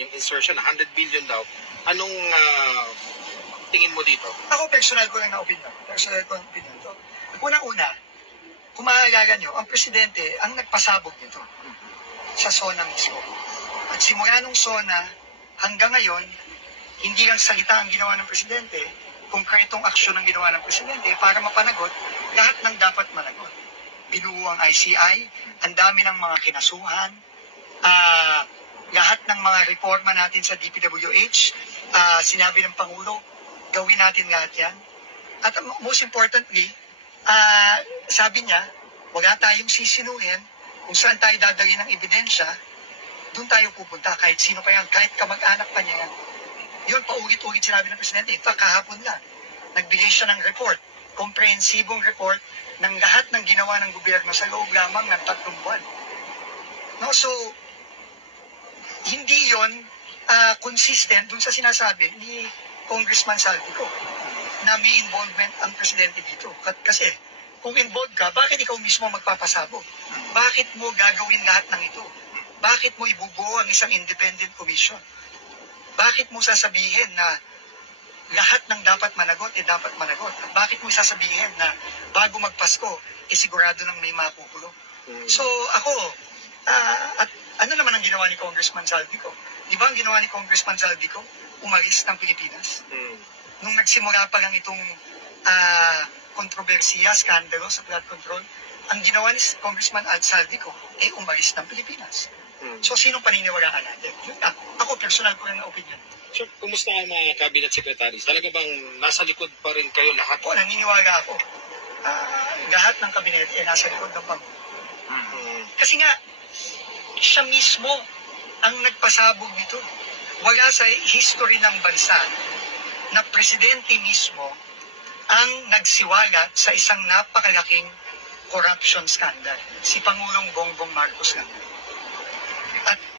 yung insertion, 100 billion daw. Anong tingin mo dito? Ako, personal ko lang na opinion. Personal ko lang opinion to. Unang-una, kung maaalala nyo, ang presidente ang nagpasabog nito sa SONA mismo. At simula nung SONA, hanggang ngayon, hindi lang salita ang ginawa ng presidente, konkretong aksyon ang ginawa ng presidente para mapanagot lahat ng dapat managot. Binuo ang ICI, ang dami ng mga kinasuhan, lahat ng mga reforma natin sa DPWH, sinabi ng Pangulo, gawin natin lahat yan. At most importantly, sabi niya, wala tayong sisinuhin kung saan tayo dadali ng ebidensya, doon tayo pupunta, kahit sino pa yan, kahit kamag-anak pa niya yan. Yun, paulit-ulit sinabi ng Presidente. In fact, kahapon lang, nagbigay siya ng report, komprehensibong report ng lahat ng ginawa ng gobyerno sa loob lamang ng 3 buwan. No, so, hindi yon consistent dun sa sinasabi ni Congressman Saldico na may involvement ang Presidente dito. Kasi, kung involved ka, bakit ikaw mismo magpapasabog? Bakit mo gagawin lahat ng ito? Bakit mo ibubuo ang isang independent commission? Bakit mo sasabihin na lahat ng dapat managot, dapat managot? At bakit mo sasabihin na bago magpasko, sigurado nang may makukulong? So ako, at ano naman ang ginawa ni Congressman Saldico? Di ba ang ginawa ni Congressman Saldico? Umalis ng Pilipinas. Nung nagsimula pa lang itong kontrobersiya, skandalo sa flood control, ang ginawa ni Congressman Saldico umalis ng Pilipinas. So, sinong paniniwalaan natin? Ako, personal ko rin na opinion. So, kumusta ang mga cabinet secretaries? Talaga bang nasa likod pa rin kayo lahat? Oo, naniniwala ako. Lahat ng kabinet nasa likod ng Pangulo. Kasi nga, siya mismo ang nagpasabog nito. Wala sa history ng bansa na presidente mismo ang nagsiwalat sa isang napakalaking corruption scandal. Si Pangulong Bongbong Marcos nga.